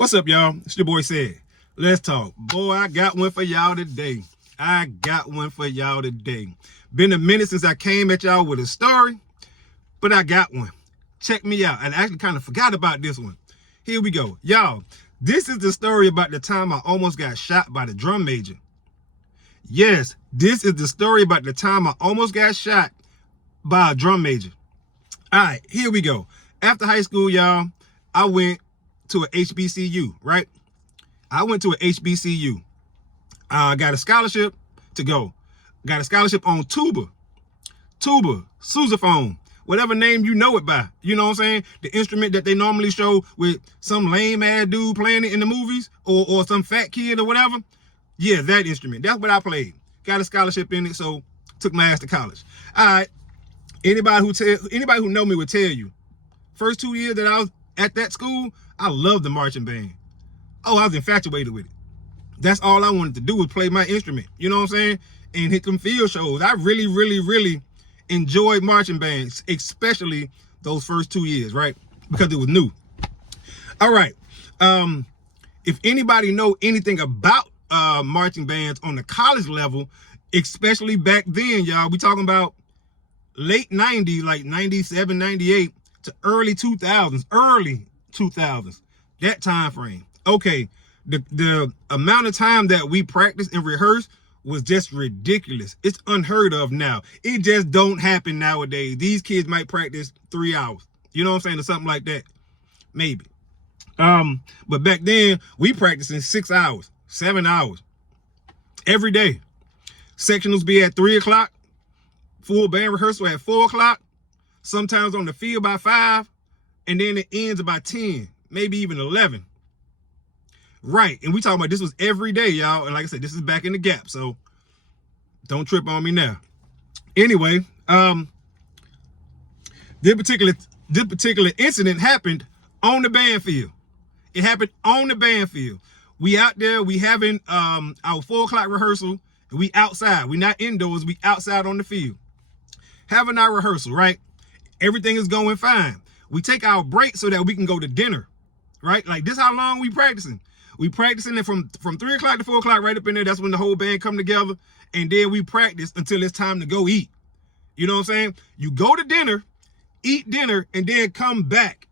What's up, y'all? It's your boy Said. Let's talk. Boy, I got one for y'all today. Been a minute since I came at y'all with a story, but I got one. Check me out. I actually kind of forgot about this one. Here we go. Y'all, this is the story about the time I almost got shot by the drum major. Yes, this is the story about the time I almost got shot by a drum major. All right, here we go. After high school, y'all, I went to a HBCU, right? I went to a HBCU. Got a scholarship to go. Got a scholarship on tuba, sousaphone, whatever name you know it by. You know what I'm saying? The instrument that they normally show with some lame ass dude playing it in the movies or some fat kid or whatever. Yeah, that instrument. That's what I played. Got a scholarship in it, so took my ass to college. All right. Anybody who know me would tell you, first 2 years that I was at that school, I loved the marching band. Oh, I was infatuated with it. That's all I wanted to do was play my instrument. You know what I'm saying? And hit them field shows. I really enjoyed marching bands, especially those first 2 years, right? Because it was new. All right. If anybody know anything about marching bands on the college level, especially back then, y'all, we talking about late 90s, like 97, 98 to early 2000s, that time frame. Okay, the amount of time that we practiced and rehearsed was just ridiculous. It's unheard of now. It just don't happen nowadays. These kids might practice 3 hours, you know what I'm saying, or something like that, maybe. But back then we practiced in 6 hours, 7 hours every day. Sectionals be at 3 o'clock, full band rehearsal at 4 o'clock, sometimes on the field by 5, and then it ends by 10, maybe even 11. Right, and we talking about this was every day, y'all. And like I said, this is back in the Gap, so don't trip on me now. Anyway, this particular incident happened on the band field. It happened on the band field. We out there, we having our 4 o'clock rehearsal, and we outside. We not indoors, we outside on the field. Having our rehearsal, right? Everything is going fine. We take our break so that we can go to dinner, right? Like this how long we practicing. We practicing it from 3 o'clock to 4 o'clock right up in there. That's when the whole band come together. And then we practice until it's time to go eat. You know what I'm saying? You go to dinner, eat dinner, and then come back.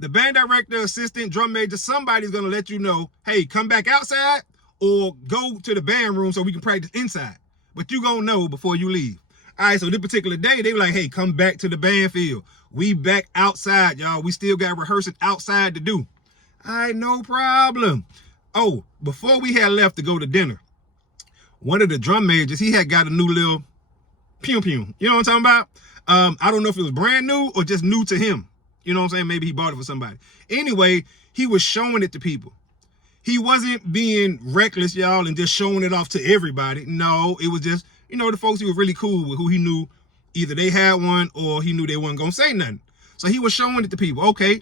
The band director, assistant, drum major, somebody's going to let you know, hey, come back outside or go to the band room so we can practice inside. But you going to know before you leave. All right, so this particular day, they were like, hey, come back to the band field. We back outside, y'all. We still got rehearsing outside to do. All right, no problem. Oh, before we had left to go to dinner, one of the drum majors, he had got a new little pew-pew. You know what I'm talking about? I don't know if it was brand new or just new to him. You know what I'm saying? Maybe he bought it for somebody. Anyway, he was showing it to people. He wasn't being reckless, y'all, and just showing it off to everybody. No, it was just, you know, the folks he was really cool with, who he knew either they had one or he knew they wasn't going to say nothing. So he was showing it to people. Okay,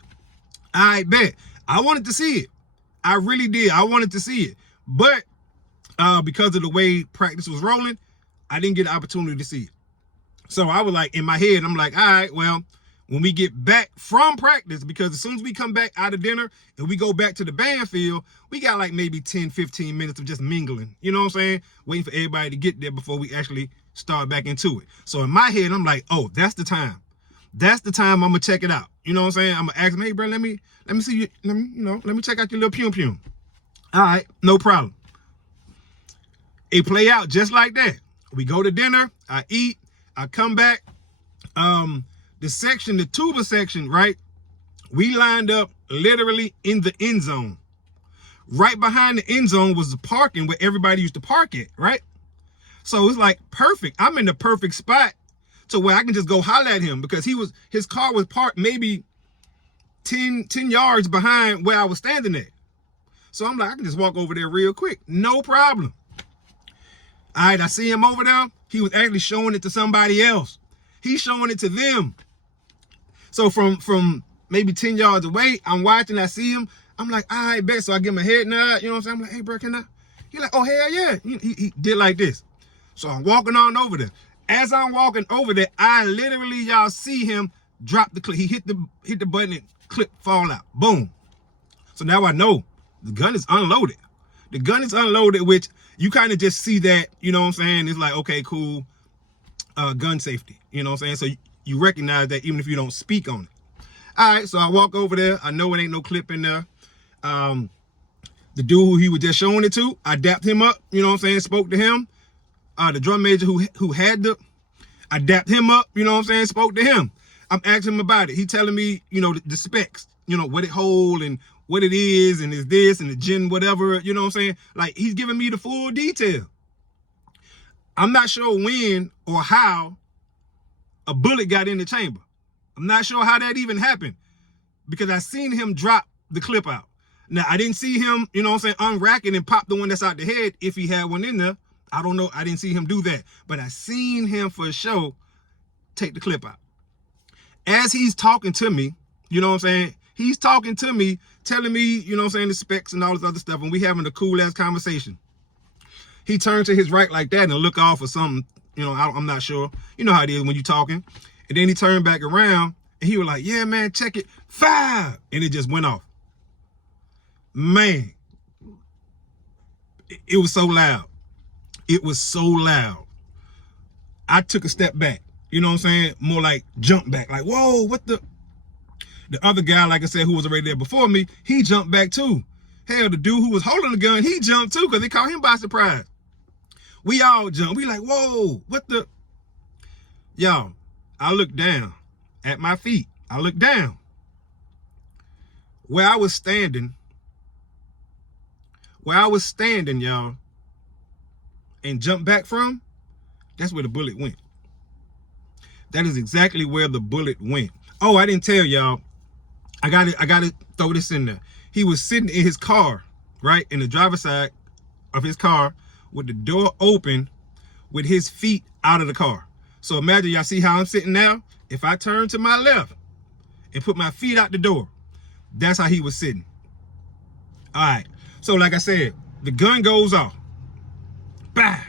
I bet. I wanted to see it. I really did. I wanted to see it. But because of the way practice was rolling, I didn't get the opportunity to see it. So I was like, in my head, I'm like, all right, well, when we get back from practice, because as soon as we come back out of dinner and we go back to the band field, we got like maybe 10, 15 minutes of just mingling. You know what I'm saying? Waiting for everybody to get there before we actually start back into it. So in my head, I'm like, oh, that's the time. That's the time I'm gonna check it out. You know what I'm saying? I'm gonna ask him, hey, bro, let me see you, let me check out your little pew-pew. All right, no problem. It play out just like that. We go to dinner, I eat, I come back. The tuba section, right? We lined up literally in the end zone. Right behind the end zone was the parking where everybody used to park at, right? So it's like perfect. I'm in the perfect spot to where I can just go holler at him because his car was parked maybe 10 yards behind where I was standing at. So I'm like, I can just walk over there real quick. No problem. All right, I see him over there. He was actually showing it to somebody else. He's showing it to them. So from maybe 10 yards away, I'm watching, I see him. I'm like, all right, bet. So I give him a head nod. You know what I'm saying? I'm like, hey, bro, can I? He's like, oh, hell yeah. He did like this. So I'm walking on over there. As I'm walking over there, I literally, y'all see him drop the clip. He hit the button and clip fall out. Boom. So now I know the gun is unloaded. The gun is unloaded, which you kind of just see that, you know what I'm saying? It's like, okay, cool, gun safety, you know what I'm saying? So you recognize that even if you don't speak on it. All right, so I walk over there. I know it ain't no clip in there. The dude who he was just showing it to, I dapped him up, you know what I'm saying? Spoke to him. The drum major who had I dapped him up, you know what I'm saying? Spoke to him. I'm asking him about it. He telling me, you know, the specs, you know, what it hold and what it is and is this and the gen whatever, you know what I'm saying? Like, he's giving me the full detail. I'm not sure when or how a bullet got in the chamber. I'm not sure how that even happened because I seen him drop the clip out. Now, I didn't see him, you know what I'm saying, unrack it and pop the one that's out the head if he had one in there. I don't know. I didn't see him do that. But I seen him for sure take the clip out. As he's talking to me, you know what I'm saying, he's talking to me, telling me, you know what I'm saying, the specs and all this other stuff, and we having a cool-ass conversation. He turned to his right like that and look off or something, you know, I'm not sure. You know how it is when you're talking. And then he turned back around, and he was like, yeah, man, check it. 5! And it just went off. Man, it was so loud. It was so loud. I took a step back, you know what I'm saying? More like jump back, like, whoa, what the? The other guy, like I said, who was already there before me, he jumped back too. Hell, the dude who was holding the gun, he jumped too because they caught him by surprise. We all jumped. We like, whoa, what the? Y'all, I looked down at my feet. I looked down. Where I was standing, y'all, and jumped back from, that's where the bullet went. That is exactly where the bullet went. Oh, I didn't tell y'all. I gotta throw this in there. He was sitting in his car, right, in the driver's side of his car with the door open with his feet out of the car. So imagine, y'all see how I'm sitting now? If I turn to my left and put my feet out the door, that's how he was sitting. All right. So like I said, the gun goes off. Bah!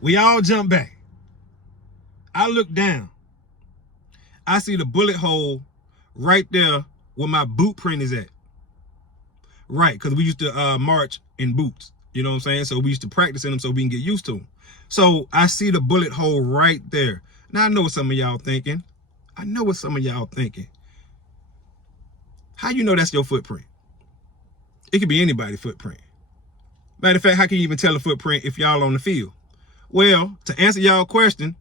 We all jump back. I look down. I see the bullet hole right there where my boot print is at. Right, because we used to march in boots. You know what I'm saying? So we used to practice in them so we can get used to them. So I see the bullet hole right there. Now I know what some of y'all thinking. How you know that's your footprint? It could be anybody's footprint. Matter of fact, how can you even tell a footprint if y'all on the field? Well, to answer y'all question,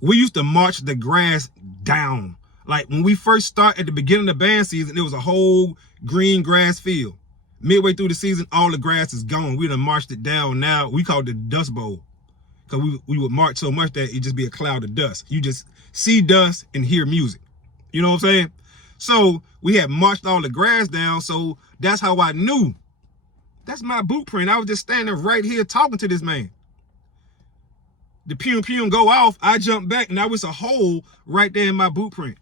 we used to march the grass down. Like when we first started at the beginning of the band season, it was a whole green grass field. Midway through the season, all the grass is gone. We done marched it down. Now we call it the Dust Bowl because we would march so much that it just be a cloud of dust. You just see dust and hear music. You know what I'm saying? So we had marched all the grass down. So that's how I knew. That's my boot print. I was just standing right here talking to this man. The pew go off. I jumped back and there was a hole right there in my boot print.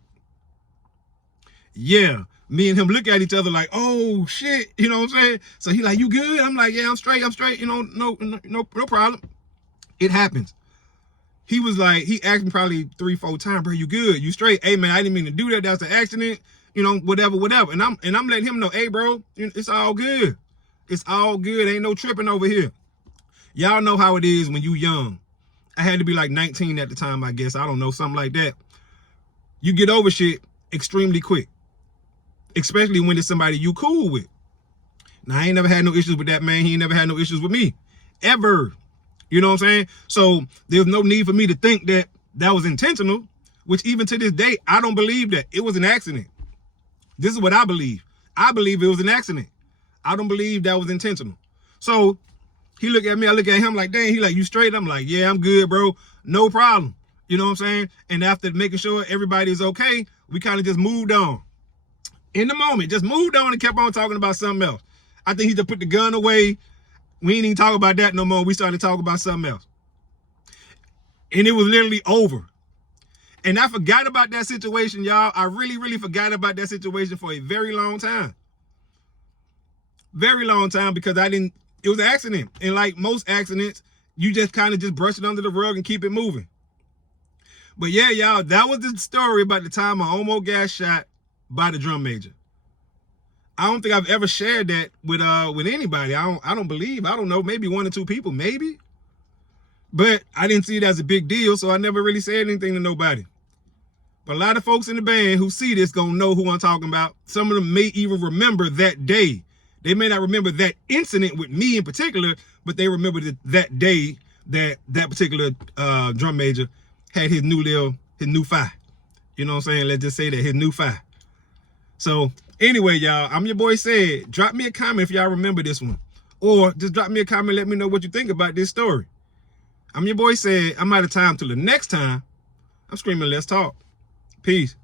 Yeah. Me and him look at each other like, oh shit, you know what I'm saying? So he like, you good? I'm like, yeah, I'm straight, you know, no problem. It happens. He was like, he asked me probably 3-4 times, bro, you good? You straight? Hey man, I didn't mean to do that. That was an accident, you know, whatever. And I'm letting him know, hey bro, it's all good. It's all good. Ain't no tripping over here. Y'all know how it is when you young. I had to be like 19 at the time, I guess. I don't know, something like that. You get over shit extremely quick. Especially when it's somebody you cool with. Now, I ain't never had no issues with that man. He ain't never had no issues with me. Ever. You know what I'm saying? So there's no need for me to think that that was intentional, which even to this day, I don't believe that. It was an accident. This is what I believe. I believe it was an accident. I don't believe that was intentional. So he looked at me, I look at him like, dang, he like, you straight? I'm like, yeah, I'm good, bro. No problem. You know what I'm saying? And after making sure everybody is okay, we kind of just moved on. In the moment, just moved on and kept on talking about something else. I think he just put the gun away. We ain't even talk about that no more. We started talking about something else. And it was literally over. And I forgot about that situation, y'all. I really forgot about that situation for a very long time. Very long time because it was an accident. And like most accidents, you just kind of just brush it under the rug and keep it moving. But yeah, y'all, that was the story about the time I almost got shot by the drum major. I don't think I've ever shared that with anybody. I don't believe. I don't know. Maybe 1 or 2 people, maybe. But I didn't see it as a big deal, so I never really said anything to nobody. But a lot of folks in the band who see this gonna know who I'm talking about. Some of them may even remember that day. They may not remember that incident with me in particular, but they remember that day that particular drum major had his new fire. You know what I'm saying? Let's just say that, his new fire. So anyway, y'all, I'm your boy Said. Drop me a comment if y'all remember this one. Or just drop me a comment, let me know what you think about this story. I'm your boy Said. I'm out of time till the next time. I'm screaming, let's talk. Peace.